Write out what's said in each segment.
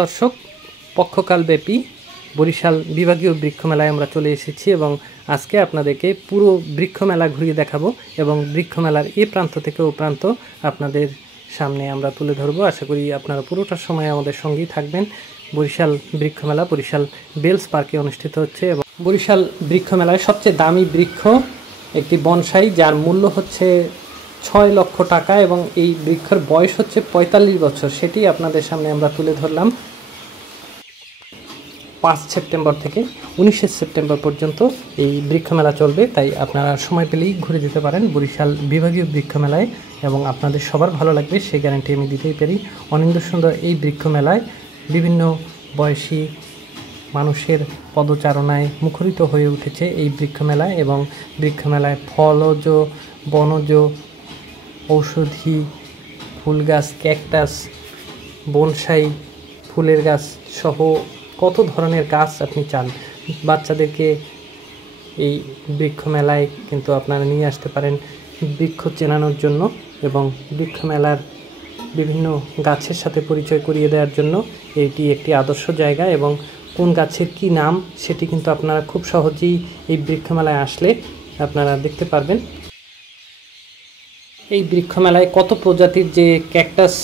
দর্শক, পক্ষকালব্যাপী বরিশাল বিভাগীয় বৃক্ষ মেলায় আমরা চলে এসেছি এবং আজকে আপনাদেরকে পুরো বৃক্ষ মেলা ঘুরিয়ে দেখাবো এবং বৃক্ষ মেলার এ প্রান্ত থেকে ও প্রান্ত আপনাদের সামনে আমরা তুলে ধরবো। আশা করি আপনারা পুরোটা সময় আমাদের সঙ্গেই থাকবেন। বরিশাল বৃক্ষ মেলা বরিশাল বেলস পার্কে অনুষ্ঠিত হচ্ছে এবং বরিশাল বৃক্ষ মেলায় সবচেয়ে দামি বৃক্ষ একটি বনসাই, যার মূল্য হচ্ছে 6 লক্ষ টাকা এবং এই বৃক্ষের বয়স হচ্ছে 45 বছর। সেটি আপনাদের সামনে আমরা তুলে ধরলাম। 5 সেপ্টেম্বর থেকে 19 সেপ্টেম্বর পর্যন্ত এই বৃক্ষ মেলা চলবে, তাই আপনারা সময় পেলেই ঘুরে যেতে পারেন বরিশাল বিভাগীয় বৃক্ষ মেলায় এবং আপনাদের সবার ভালো লাগবে সেই গ্যারান্টি আমি দিতেই পারি। অনিন্দ সুন্দর এই বৃক্ষ মেলায় বিভিন্ন বয়সী মানুষের পদচারণায় মুখরিত হয়ে উঠেছে এই বৃক্ষ মেলায় এবং বৃক্ষ মেলায় ফলজ, বনজ, ঔষধি ফুল গাছ, ক্যাকটাস, বনসাই, ফুলের গাছ সহ কত ধরনের গাছ আপনি চান, বাচ্চাদেরকে এই বৃক্ষ মেলায় কিন্তু আপনারা নিয়ে আসতে পারেন বৃক্ষ চেনানোর জন্য এবং বৃক্ষ মেলার বিভিন্ন গাছের সাথে পরিচয় করিয়ে দেওয়ার জন্য এটি একটি আদর্শ জায়গা এবং কোন গাছের কি নাম সেটি কিন্তু আপনারা খুব সহজেই এই বৃক্ষ মেলায় আসলে আপনারা দেখতে পারবেন। এই বৃক্ষ মেলায় কত প্রজাতির যে ক্যাকটাস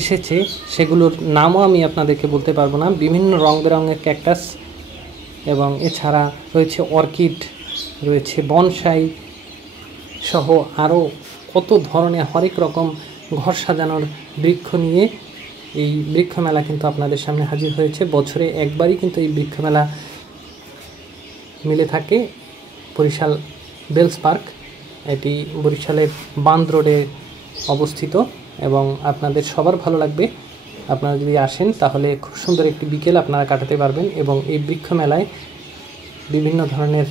এসেছে সেগুলোর নামও আমি আপনাদেরকে বলতে পারবো না। বিভিন্ন রং বেরঙের ক্যাকটাস এবং এছাড়া রয়েছে অর্কিড, রয়েছে বনসাই সহ আরও কত ধরনের হরেক রকম ঘর সাজানোর বৃক্ষ নিয়ে এই বৃক্ষ মেলা কিন্তু আপনাদের সামনে হাজির হয়েছে। বছরে একবারই কিন্তু এই বৃক্ষ মেলা মিলে থাকে বরিশাল বেলস পার্ক। এটি বরিশালের বান্দ রোডে অবস্থিত এবং আপনাদের সবার ভালো লাগবে। আপনারা যদি আসেন তাহলে খুব সুন্দর একটি বিকেল আপনারা কাটাতে পারবেন এবং এই বৃক্ষ মেলায় বিভিন্ন ধরনের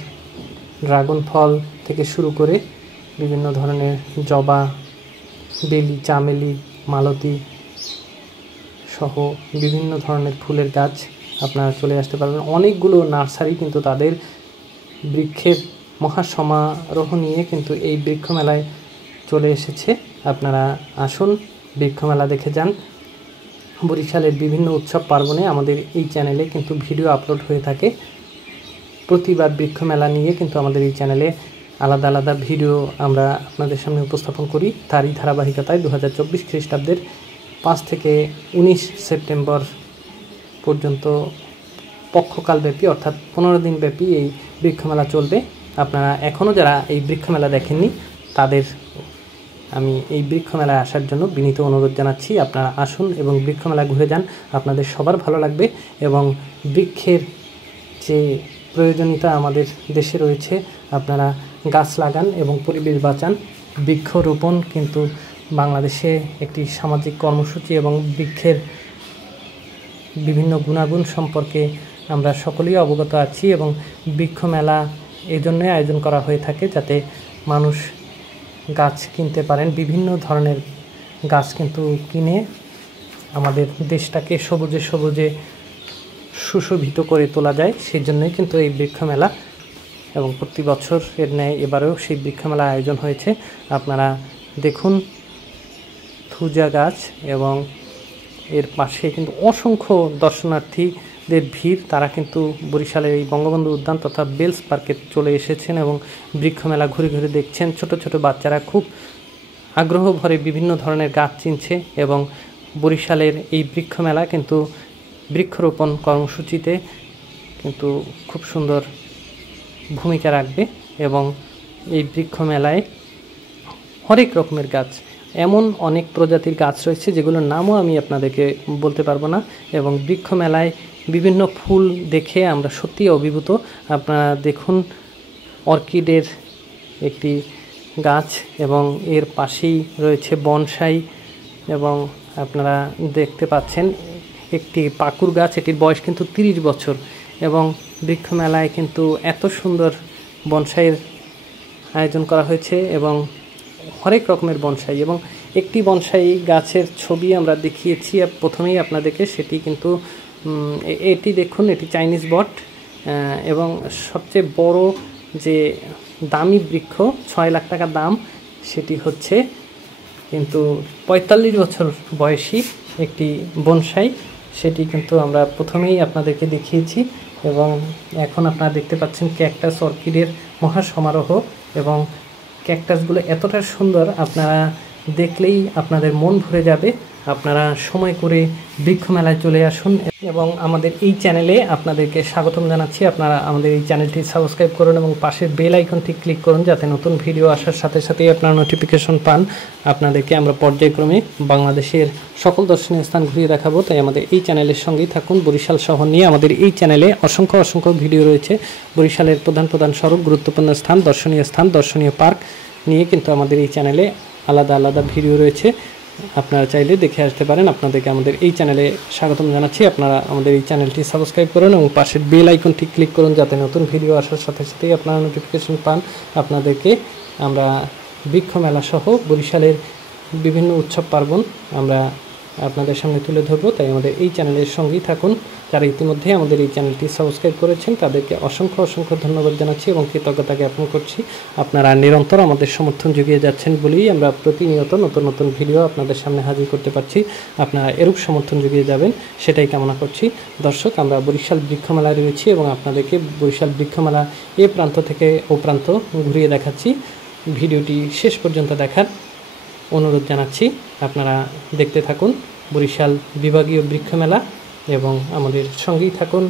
ড্রাগন ফল থেকে শুরু করে বিভিন্ন ধরনের জবা, বেলি, চামেলি, মালতী সহ বিভিন্ন ধরনের ফুলের গাছ আপনারা চলে আসতে পারবেন। অনেকগুলো নার্সারি কিন্তু তাদের বৃক্ষের মহাসমারোহ নিয়ে কিন্তু এই বৃক্ষ মেলায় চলে এসেছে। আপনারা আসুন, বৃক্ষ মেলা দেখে যান। বরিশালের বিভিন্ন উৎসব পার্বণে আমাদের এই চ্যানেলে কিন্তু ভিডিও আপলোড হয়ে থাকে। প্রতিবার বৃক্ষ মেলা নিয়ে কিন্তু আমাদের এই চ্যানেলে আলাদা আলাদা ভিডিও আমরা আপনাদের সামনে উপস্থাপন করি। তারই ধারাবাহিকতায় 2024 খ্রিস্টাব্দের 5 থেকে 19 সেপ্টেম্বর পর্যন্ত পক্ষকালব্যাপী অর্থাৎ 15 দিন ব্যাপী এই বৃক্ষ মেলা চলবে। আপনারা এখনও যারা এই বৃক্ষ মেলা দেখেননি তাদের আমি এই বৃক্ষ মেলায় আসার জন্য বিনীত অনুরোধ জানাচ্ছি। আপনারা আসুন এবং বৃক্ষ মেলা ঘুরে যান, আপনাদের সবার ভালো লাগবে এবং বৃক্ষের যে প্রয়োজনীয়তা আমাদের দেশে রয়েছে, আপনারা গাছ লাগান এবং পরিবেশ বাঁচান। বৃক্ষরোপণ কিন্তু বাংলাদেশে একটি সামাজিক কর্মসূচি এবং বৃক্ষের বিভিন্ন গুণাগুণ সম্পর্কে আমরা সকলেই অবগত আছি এবং বৃক্ষ মেলা এই জন্যই আয়োজন করা হয়ে থাকে যাতে মানুষ গাছ কিনতে পারেন। বিভিন্ন ধরনের গাছ কিন্তু কিনে আমাদের দেশটাকে সবুজে সবুজে সুশোভিত করে তোলা যায়, সেই জন্যই কিন্তু এই বৃক্ষ মেলা এবং প্রতি বছর এর ন্যায় এবারেও সেই বৃক্ষ মেলা আয়োজন হয়েছে। আপনারা দেখুন থুজা গাছ এবং এর পাশে কিন্তু অসংখ্য দর্শনার্থীদের ভিড়। তারা কিন্তু বরিশালের এই বঙ্গবন্ধু উদ্যান তথা বেলস পার্কে চলে এসেছেন এবং বৃক্ষ মেলা ঘুরে ঘুরে দেখছেন। ছোট ছোট বাচ্চারা খুব আগ্রহ ভরে বিভিন্ন ধরনের গাছ চিনছে এবং বরিশালের এই বৃক্ষ মেলা কিন্তু বৃক্ষরোপণ কর্মসূচিতে কিন্তু খুব সুন্দর ভূমিকা রাখবে এবং এই বৃক্ষ মেলায় হরেক রকমের গাছ, এমন অনেক প্রজাতির গাছ রয়েছে যেগুলোর নামও আমি আপনাদেরকে বলতে পারবো না এবং বৃক্ষ মেলায় বিভিন্ন ফুল দেখে আমরা সত্যিই অভিভূত। আপনারা দেখুন অর্কিডের একটি গাছ এবং এর পাশেই রয়েছে বনসাই এবং আপনারা দেখতে পাচ্ছেন একটি পাকুর গাছ, এটির বয়স কিন্তু 30 বছর এবং বৃক্ষ মেলায় কিন্তু এত সুন্দর বনসাইয়ের আয়োজন করা হয়েছে এবং হরেক রকমের বনসাই এবং একটি বনসাই গাছের ছবি আমরা দেখিয়েছি প্রথমেই আপনাদেরকে, সেটি কিন্তু এটি দেখুন, এটি চাইনিজ বট এবং সবচেয়ে বড় যে দামি বৃক্ষ 6 লাখ টাকা দাম সেটি হচ্ছে কিন্তু 45 বছর বয়সী একটি বনসাই সেটি কিন্তু আমরা প্রথমেই আপনাদেরকে দেখিয়েছি এবং এখন আপনারা দেখতে পাচ্ছেন ক্যাকটাস অর্কিডের মহাসমারোহ এবং ক্যাকটাসগুলো এতটা সুন্দর আপনারা দেখলেই আপনাদের মন ভরে যাবে। আপনারা সময় করে বৃক্ষ মেলায় চলে আসুন এবং আমাদের এই চ্যানেলে আপনাদেরকে স্বাগতম জানাচ্ছি। আপনারা আমাদের এই চ্যানেলটি সাবস্ক্রাইব করুন এবং পাশের বেল আইকনটি ক্লিক করুন যাতে নতুন ভিডিও আসার সাথে সাথেই আপনারা নোটিফিকেশন পান। আপনাদেরকে আমরা পর্যায়ক্রমে বাংলাদেশের সকল দর্শনীয় স্থান ঘুরিয়ে দেখাবো, তাই আমাদের এই চ্যানেলের সঙ্গেই থাকুন। বরিশাল শহর নিয়ে আমাদের এই চ্যানেলে অসংখ্য ভিডিও রয়েছে। বরিশালের প্রধান সড়ক, গুরুত্বপূর্ণ স্থান, দর্শনীয় পার্ক নিয়ে কিন্তু আমাদের এই চ্যানেলে আলাদা ভিডিও রয়েছে। আপনারা চাইলে দেখে আসতে পারেন। আপনাদেরকে আমাদের এই চ্যানেলে স্বাগতম জানাচ্ছি। আপনারা আমাদের এই চ্যানেলটি সাবস্ক্রাইব করুন এবং পাশের বেল আইকনটি ক্লিক করুন যাতে নতুন ভিডিও আসার সাথে সাথেই আপনারা নোটিফিকেশন পান। আপনাদেরকে আমরা বৃক্ষ মেলা সহ বরিশালের বিভিন্ন উৎসব পার্বণ আমরা আপনাদের সামনে তুলে ধরবো, তাই আমাদের এই চ্যানেলের সঙ্গেই থাকুন। যারা ইতিমধ্যে আমাদের এই চ্যানেলটি সাবস্ক্রাইব করেছেন তাদেরকে অসংখ্য ধন্যবাদ জানাচ্ছি এবং কৃতজ্ঞতা জ্ঞাপন করছি। আপনারা নিরন্তর আমাদের সমর্থন জুগিয়ে যাচ্ছেন বলেই আমরা প্রতিনিয়ত নতুন ভিডিও আপনাদের সামনে হাজির করতে পারছি। আপনারা এরূপ সমর্থন জুগিয়ে যাবেন সেটাই কামনা করছি। দর্শক, আমরা বরিশাল বৃক্ষমেলায় রয়েছি এবং আপনাদেরকে বরিশাল বৃক্ষমেলা এ প্রান্ত থেকে ও প্রান্ত ঘুরিয়ে দেখাচ্ছি। ভিডিওটি শেষ পর্যন্ত দেখার অনুরোধ জানাচ্ছি। আপনারা দেখতে থাকুন বরিশাল বিভাগীয় বৃক্ষমেলা এবং আমাদের সঙ্গেই থাকুন।